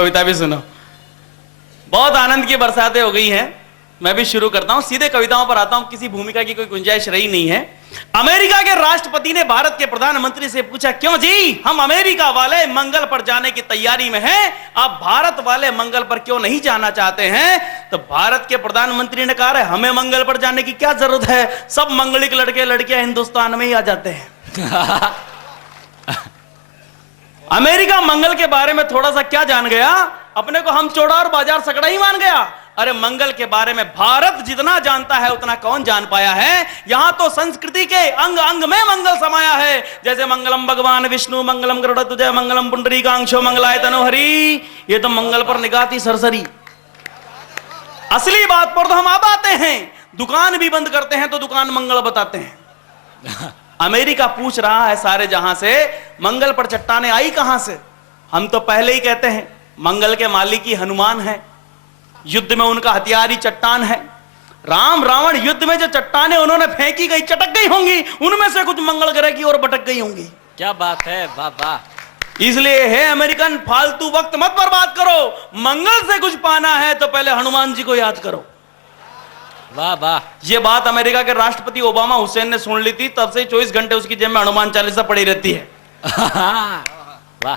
कविता भी सुनो। बहुत आनंद की बरसातें हो गई हैं, मैं भी शुरू करता हूं, सीधे कविताओं पर आता हूं, किसी भूमिका की कोई गुंजाइश रही नहीं है। अमेरिका के राष्ट्रपति ने भारत के प्रधानमंत्री से पूछा, क्यों जी हम अमेरिका वाले मंगल पर जाने की तैयारी में हैं, आप भारत वाले मंगल पर क्यों नहीं जाना चाहते हैं? तो भारत के प्रधानमंत्री ने कहा, हमें मंगल पर जाने की क्या जरूरत है, सब मंगलिक लड़के लड़कियां हिंदुस्तान में ही आ जाते हैं। अमेरिका मंगल के बारे में थोड़ा सा क्या जान गया, अपने को हम चौड़ा और बाजार सकड़ा ही मान गया। अरे मंगल के बारे में भारत जितना जानता है उतना कौन जान पाया है। यहां तो संस्कृति के अंग अंग में मंगल समाया है, जैसे मंगलम भगवान विष्णु, मंगलम गरुड़ध्वज, मंगलम पुंडरीकाक्षो, मंगलाय तनोहरि। ये तो मंगल पर निगाह थी सरसरी। असली बात पर तो हम अब आते हैं, दुकान भी बंद करते हैं तो दुकान मंगल बताते हैं। अमेरिका पूछ रहा है सारे जहां से, मंगल पर चट्टानें आई कहां से? हम तो पहले ही कहते हैं मंगल के मालिक ही हनुमान है, युद्ध में उनका हथियार ही चट्टान है। राम रावण युद्ध में जो चट्टानें उन्होंने फेंकी गई, चटक गई होंगी, उनमें से कुछ मंगल ग्रह की ओर भटक गई होंगी। क्या बात है, वाह वाह। इसलिए है अमेरिकन, फालतू वक्त मत बर्बाद करो, मंगल से कुछ पाना है तो पहले हनुमान जी को याद करो। वाह वाह। ये बात अमेरिका के राष्ट्रपति ओबामा हुसैन ने सुन ली थी, तब से 24 घंटे उसकी जेब में हनुमान चालीसा पड़ी रहती है। वाह।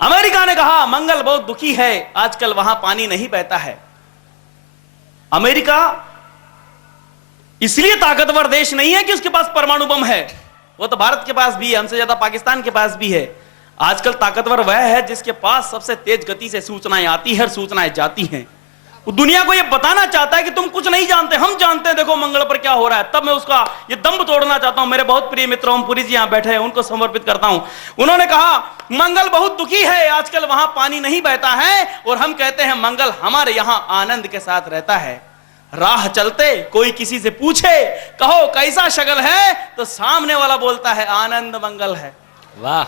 अमेरिका ने कहा मंगल बहुत दुखी है, आजकल वहां पानी नहीं बहता है। अमेरिका इसलिए ताकतवर देश नहीं है कि उसके पास परमाणु बम है, वो तो भारत के पास भी है, हमसे ज्यादा पाकिस्तान के पास भी है। आजकल ताकतवर वह है जिसके पास सबसे तेज गति से सूचनाएं आती है और सूचनाएं जाती हैं। वो दुनिया को ये बताना चाहता है कि तुम कुछ नहीं जानते, हम जानते हैं, देखो मंगल पर क्या हो रहा है। तब मैं उसका ये दम्भ तोड़ना चाहता हूं। मेरे बहुत प्रिय मित्र ओमपुरी जी यहां बैठे हैं, उनको समर्पित करता हूं। उन्होंने कहा मंगल बहुत दुखी है, आजकल वहां पानी नहीं बहता है, और हम कहते हैं मंगल हमारे यहां आनंद के साथ रहता है। राह चलते कोई किसी से पूछे, कहो कैसा शगल है, तो सामने वाला बोलता है आनंद मंगल है। वाह।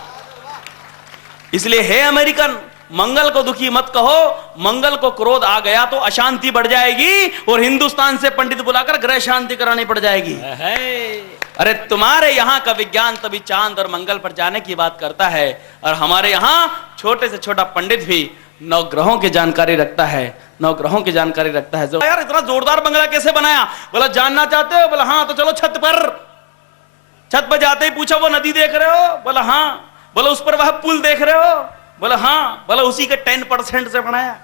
इसलिए हे अमेरिकन, मंगल को दुखी मत कहो, मंगल को क्रोध आ गया तो अशांति बढ़ जाएगी और हिंदुस्तान से पंडित बुलाकर ग्रह शांति करानी पड़ जाएगी। अरे तुम्हारे यहां का विज्ञान तभी चांद और मंगल पर जाने की बात करता है, और हमारे यहां छोटे से छोटा पंडित भी नवग्रहों की जानकारी रखता है, नवग्रहों की जानकारी रखता है। जो यार इतना जोरदार बंगला कैसे बनाया, बोला जानना चाहते हो? बोला हाँ, तो चलो छत पर। छत पर जाते ही पूछा वो नदी देख रहे हो? बोला हाँ। बोला उस पर वह पुल देख रहे हो? बोला हाँ। बोला उसी के 10% से बनाया।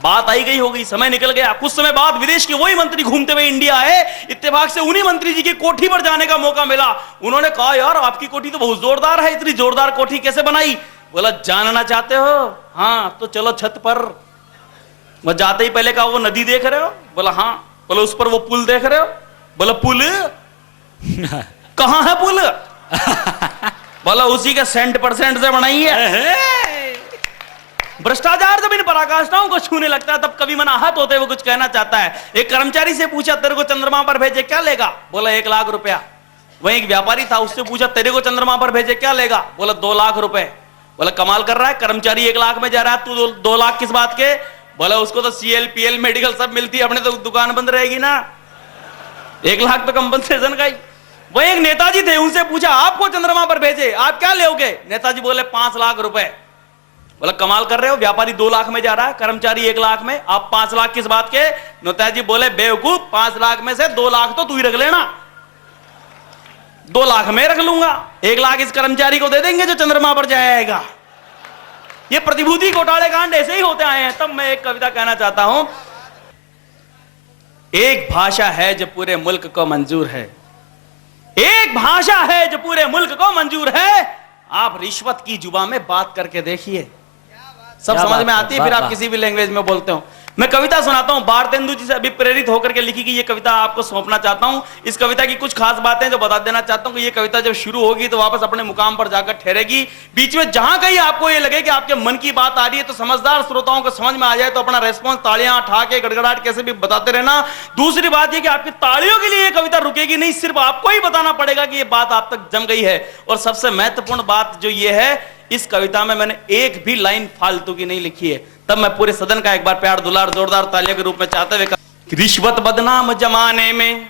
बात आई गई होगी, समय निकल गया। कुछ समय बाद विदेश के वही मंत्री घूमते हुए इंडिया आए, इत्तेफाक से उन्हीं मंत्री जी की कोठी पर जाने का मौका मिला। उन्होंने कहा यार आपकी कोठी तो बहुत जोरदार है, इतनी जोरदार कोठी कैसे बनाई? बोला जानना चाहते हो? हाँ, तो चलो छत पर। वो जाते ही पहले कहा वो नदी देख रहे हो? बोला हाँ। बोला उस पर वो पुल देख रहे हो? बोला पुल कहां है पुल? बोला उसी के 100% से बनाई है। भ्रष्टाचार जब इन पराकाष्ठाओं को छूने लगता है तब कभी मन आहत होते हुए कुछ कहना चाहता है। एक कर्मचारी से पूछा तेरे को चंद्रमा पर भेजे क्या लेगा? बोला 1 लाख रुपया। वहीं एक व्यापारी था, उससे पूछा तेरे को चंद्रमा पर भेजे क्या लेगा? बोला 2 लाख रुपए। बोला कमाल कर रहा है, कर्मचारी 1 लाख में जा रहा है, तू 2 लाख किस बात के? बोला उसको तो CL PL मेडिकल सब मिलती है, अपने तो दुकान बंद रहेगी ना, 1 लाख तो कंपनसेशन का ही। वही एक नेताजी थे, उनसे पूछा आपको चंद्रमा पर भेजे आप क्या लोगे? नेताजी बोले 5 लाख रुपए। बोला कमाल कर रहे हो, व्यापारी 2 लाख में जा रहा है, कर्मचारी 1 लाख में, आप 5 लाख किस बात के? नेताजी बोले बेवकूफ, 5 लाख में से 2 लाख तो तू ही रख लेना, 2 लाख में रख लूंगा, 1 लाख इस कर्मचारी को दे देंगे जो चंद्रमा पर जाएगा। ये प्रतिभूति घोटाले कांड ऐसे ही होते आए हैं। तब मैं एक कविता कहना चाहता हूं, एक भाषा है जो पूरे मुल्क को मंजूर है, एक भाषा है जो पूरे मुल्क को मंजूर है। आप रिश्वत की जुबान में बात करके देखिए, सब समझ में आती है, फिर आप किसी भी लैंग्वेज में बोलते हो। मैं कविता सुनाता हूं, भारतेंदु जी से अभी प्रेरित होकर के लिखी गई ये कविता आपको सौंपना चाहता हूं। इस कविता की कुछ खास बातें जो बता देना चाहता हूं कि ये कविता जब शुरू होगी तो वापस अपने मुकाम पर जाकर ठहरेगी। बीच में जहां कहीं आपको ये लगे कि आपके मन की बात आ रही है तो समझदार श्रोताओं को समझ में आ जाए तो अपना रेस्पॉन्स तालियां ठाके गड़गड़ाहट कैसे भी बताते रहना। दूसरी बात यह कि आपकी तालियों के लिए ये कविता रुकेगी नहीं, सिर्फ आपको ही बताना पड़ेगा कि ये बात आप तक जम गई है। और सबसे महत्वपूर्ण बात जो ये है, इस कविता में मैंने एक भी लाइन फालतू की नहीं लिखी है। तब मैं पूरे सदन का एक बार प्यार दुलार जोरदार तालियों के रूप में चाहते हुए, रिश्वत बदनाम जमाने में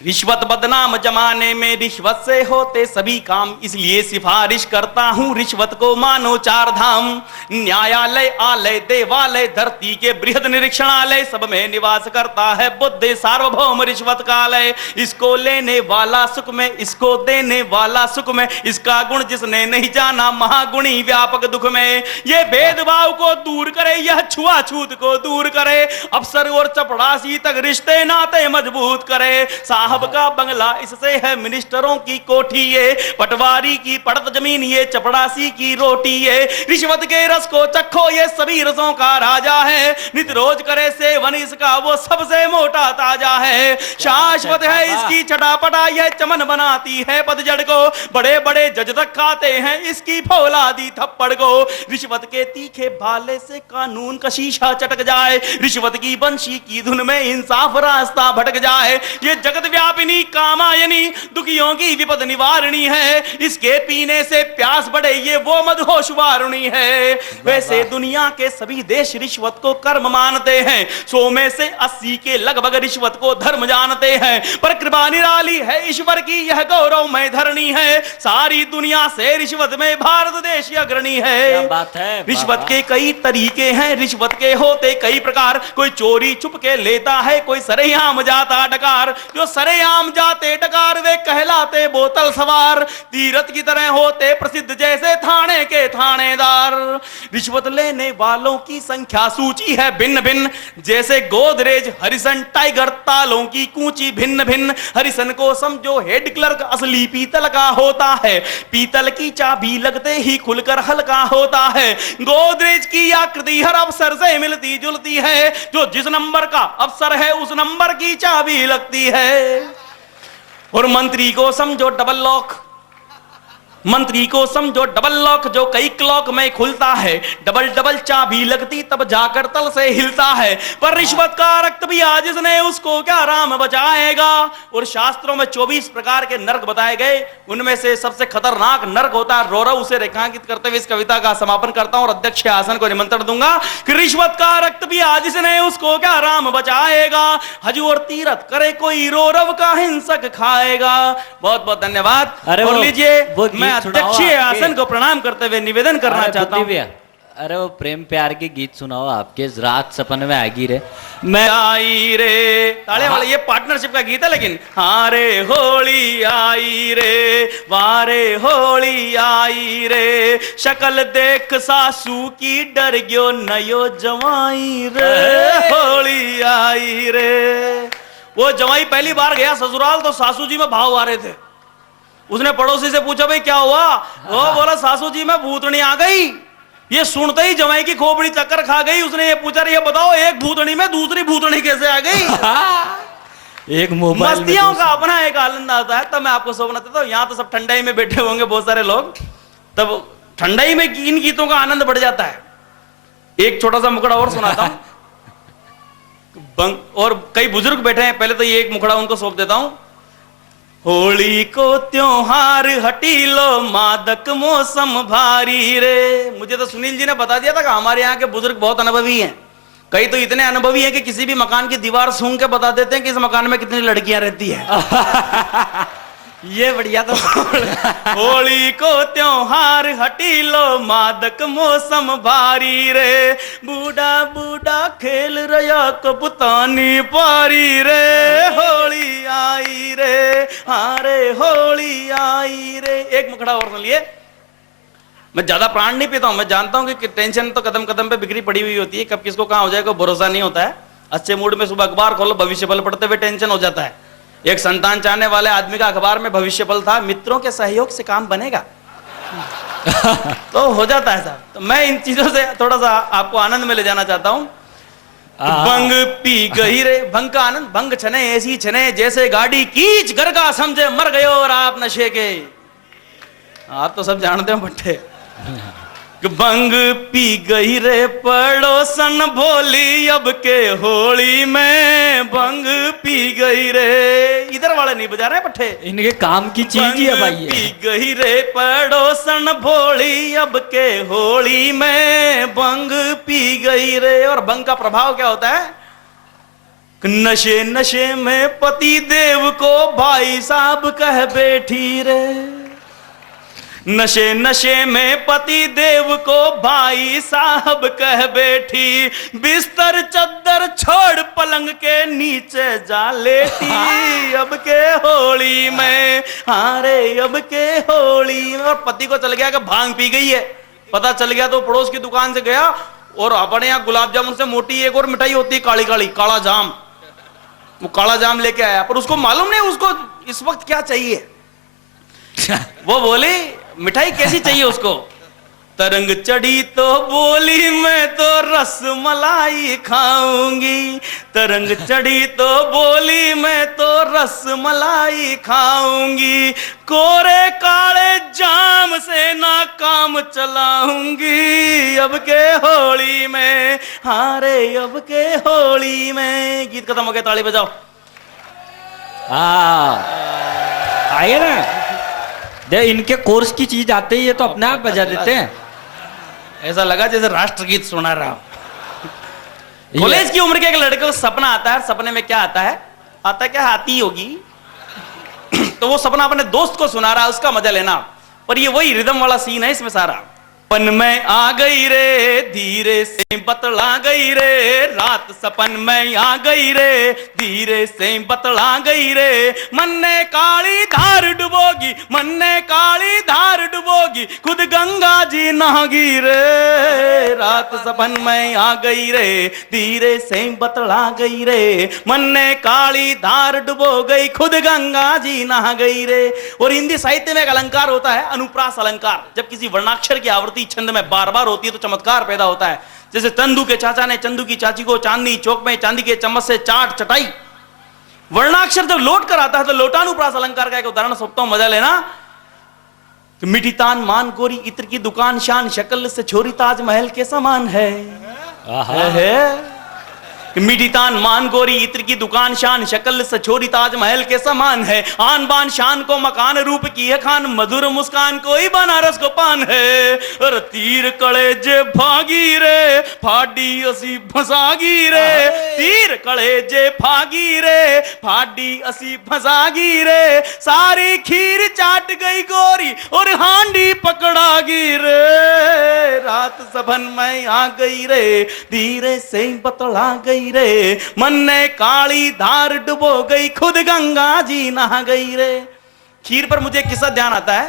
रिश्वत बदनाम जमाने में रिश्वत से होते सभी काम, इसलिए सिफारिश करता हूं रिश्वत को मानो चार धाम। न्यायालय, आलय, देवालय, धरती के बृहद निरीक्षणालय, सब में निवास करता है बुद्धि सार्वभौम रिश्वत कालय। इसको लेने वाला सुख में, इसको देने वाला सुख में, इसका गुण जिसने नहीं जाना महागुणी व्यापक दुख में। ये भेदभाव को दूर करे, यह छुआछूत को दूर करे, अफसर और चपड़ासी तक रिश्ते नाते मजबूत करे। साहब का बंगला इससे है मिनिस्टरों की कोठी, ये पटवारी की पड़त जमीन, ये चपड़ासी की रोटी, ये रिश्वत के रस को चखो, ये सभी रसों का राजा है। नित रोज करे सेवन इसका, वो सबसे मोटा ताजा है। शाश्वत है इसकी चटापटा, यह चमन बनाती है पतझड़ को, बड़े बड़े जज तक खाते हैं इसकी फौलादी थप्पड़ को। रिश्वत के तीखे भाले से कानून का शीशा चटक जाए, रिश्वत की बंशी की धुन में इंसाफ रास्ता भटक जाए। ये जगत व्यापिनी कामायनी, दुखियों की विपद निवारणी है, इसके पीने से प्यास बढ़े, ये वो मदहोश वारुणी है। वैसे दुनिया के सभी देश रिश्वत को कर्म मानते हैं, 100 में से 80 के लगभग रिश्वत को धर्म जानते हैं। पर कृपा निराली है ईश्वर की, यह गौरवमय धरणी है, सारी दुनिया से रिश्वत में भारत देश अग्रणी है। क्या बात है, रिश्वत के कई तरीके हैं, रिश्वत के होते कई प्रकार, कोई चोरी छुप के लेता है, कोई सरेआम जाता डकार। जो सरेआम जाते डकार वे कहलाते बोतल सवार, तीरथ की तरह होते प्रसिद्ध जैसे थाने के थानेदार। रिश्वत लेने वालों की संख्या सूची है भिन्न भिन्न, जैसे गोदरेज, हरिसन, टाइगर, तालों की कूंची भिन्न भिन्न। हरिसन को समझो हेड क्लर्क, असली पीतल का होता है, पीतल की चाबी लगते ही खुलकर हल्का होता है। गोदरेज की आकृति हर अफसर से मिलती जुलती है, जो जिस नंबर का अफसर है उस नंबर की चाबी लगती है। और मंत्री को समझो डबल लॉक, मंत्री को समझो डबल लॉक, जो कई क्लॉक में खुलता है, डबल डबल चाबी लगती तब जाकर तल से हिलता है। पर रिश्वत का रक्त भी आज जिसने उसको क्या राम बचाएगा। और शास्त्रों में 24 प्रकार के नरक बताए गए, उनमें से सबसे खतरनाक नरक होता है रौरव। उसे रेखांकित करते हुए इस कविता का समापन करता हूं और अध्यक्ष आसन को निमंत्रण दूंगा कि रिश्वत का रक्त भी आज जिसने उसको क्या राम बचाएगा। हजूर तीरथ करे कोई रौरव का हिंसक खाएगा। बहुत बहुत धन्यवाद। और लीजिए मैं अध्यक्ष आसन को प्रणाम करते हुए निवेदन करना चाहता हूं। अरे वो प्रेम प्यार के गीत सुनाओ, आपके रात सपन में आएगी रे मैं आई रे, ताले वाले, ये पार्टनरशिप का गीत है। लेकिन हाँ रे होली आई रे, वारे होली आई रे, शक्ल देख सासू की डर गयो नयो जवाई रे, होली आई रे। वो जवाई पहली बार गया ससुराल तो सासू जी में भाव आ रहे थे। उसने पड़ोसी से पूछा भाई क्या हुआ, वो बोला सासू जी में भूतनी आ गई। ये सुनते ही जमाई की खोपड़ी चक्कर खा गई। उसने ये पूछा ये बताओ एक भूतनी में दूसरी भूतनी कैसे आ गई। एक मोबाइल मस्तियों का अपना एक आनंद आता है। तब मैं आपको सोना देता हूँ, यहाँ तो सब ठंडाई में बैठे होंगे बहुत सारे लोग, तब ठंडाई में इन गीतों का आनंद बढ़ जाता है। एक छोटा सा मुखड़ा और सुनाता हूँ। और कई बुजुर्ग बैठे हैं, पहले तो ये एक मुखड़ा उनको सौंप देता हूं। होली को त्योहार हटी लो, मादक मौसम भारी रे। मुझे तो सुनील जी ने बता दिया था कि हमारे यहाँ के बुजुर्ग बहुत अनुभवी हैं। कई तो इतने अनुभवी हैं कि किसी भी मकान की दीवार सूंघ के बता देते हैं कि इस मकान में कितनी लड़कियां रहती हैं। ये बढ़िया तो। होली को त्योहार हटी लो, मादक मौसम भारी रे, बूढ़ा बूढ़ा खेल रहा कपुतानी पारी रे, होली आई रे, हारे होली आई रे। एक मुखड़ा और सुन लिए। मैं ज्यादा प्राण नहीं पीता हूं, मैं जानता हूं कि टेंशन तो कदम कदम पे बिखरी पड़ी हुई होती है, कब किसको कहां हो जाएगा भरोसा नहीं होता है। अच्छे मूड में सुबह अखबार खोलो, भविष्य बल पढ़ते हुए टेंशन हो जाता है। एक संतान चाहने वाले आदमी का अखबार में भविष्य बल था, मित्रों के सहयोग से काम बनेगा। तो हो जाता है साहब। तो मैं इन चीजों से थोड़ा सा आपको आनंद में ले जाना चाहता हूं। भंग पी गई रे, भंग का आनंद, भंग छने ऐसी छने जैसे गाड़ी कीच घर का समझे मर गए और आप नशे के। आप तो सब जानते हो भट्टे। भंग पी गई रे पड़ोसन भोली अब के होली में, भंग पी गई रे। इधर वाले नहीं बजा रहे पट्टे, इनके काम की चीज ही है भाई। पी गई रे पड़ोसन भोली अब के होली में, भंग पी गई रे। और भंग का प्रभाव क्या होता है? नशे नशे में पति देव को भाई साहब कह बैठी रे, नशे नशे में पति देव को भाई साहब कह बैठी, बिस्तर चद्दर छोड़ पलंग के नीचे जा लेटी, अब के होली में, हारे अब के होली में। और पति को चल गया कि भांग पी गई है, पता चल गया तो पड़ोस की दुकान से गया और अपने यहाँ गुलाब जामुन से मोटी एक और मिठाई होती है काली काली, काला जाम, वो काला जाम लेके आया, पर उसको मालूम नहीं उसको इस वक्त क्या चाहिए। वो बोली मिठाई कैसी चाहिए उसको, तरंग चढ़ी तो बोली मैं तो रस मलाई खाऊंगी, तरंग चढ़ी तो बोली मैं तो रस मलाई खाऊंगी, कोरे काले जाम से ना काम चलाऊंगी, अब के होली में, हारे अब के होली में। गीत खत्म हो गया, ताली बजाओ। आइए ना, दे इनके कोर्स की चीज आते ही है तो अपने आप बजा देते हैं। ऐसा लगा जैसे राष्ट्रगीत सुना रहा हूं। कॉलेज की उम्र के एक लड़के को सपना आता है, सपने में क्या आता है, आता क्या हाथी होगी तो वो सपना अपने दोस्त को सुना रहा है, उसका मजा लेना। पर ये वही रिदम वाला सीन है इसमें सारा। पन में आ गई रे धीरे से बतला गई रे, रात सपन में आ गई रे धीरे से बतला गई रे, मन ने काली धार डुबोगी, मन ने काली धार डुबोगी, खुद गंगा जी नहागी रे, रात सपन में आ गई रे धीरे से बतला गई रे, मन ने काली धार डुबो गई, खुद गंगा जी नहा गई रे। और हिंदी साहित्य में एक अलंकार होता है अनुप्रास अलंकार, जब किसी वर्णाक्षर की आवृत्ति छंद में बार बार होती है तो चमत्कार पैदा होता है। जैसे चंदू के चाचा ने चंदू की चाची को चांदनी चौक में चांदी के चम्मच से चाट चटाई। वर्णाक्षर जब लौट कर आता है तो लोटानुप्रास अलंकार का एक उदाहरण सकता हूं, मजा लेना। मिठी तान मान गोरी इत्र की दुकान, शान शक्ल से छोरी ताजमहल के समान है। मीठी तान मान गोरी इत्र की दुकान, शान शक्ल से छोरी ताजमहल के समान है, आन बान शान को मकान रूप की है खान, मधुर मुस्कान कोई बनारस को पान है। और तीर कड़े जे भागी रे फाड़ी असी फंसागी रे, तीर कड़े जे भागी रे फाड़ी असी फंसागी रे, सारी खीर चाट गई गोरी और हांडी पकड़ागी रे, रात सबन में आ गई रे धीरे से बतला गई रे, मन ने काली धार डुबो गई, खुद गंगा जी नहा गई रे। खीर पर मुझे किस्सा ध्यान आता है।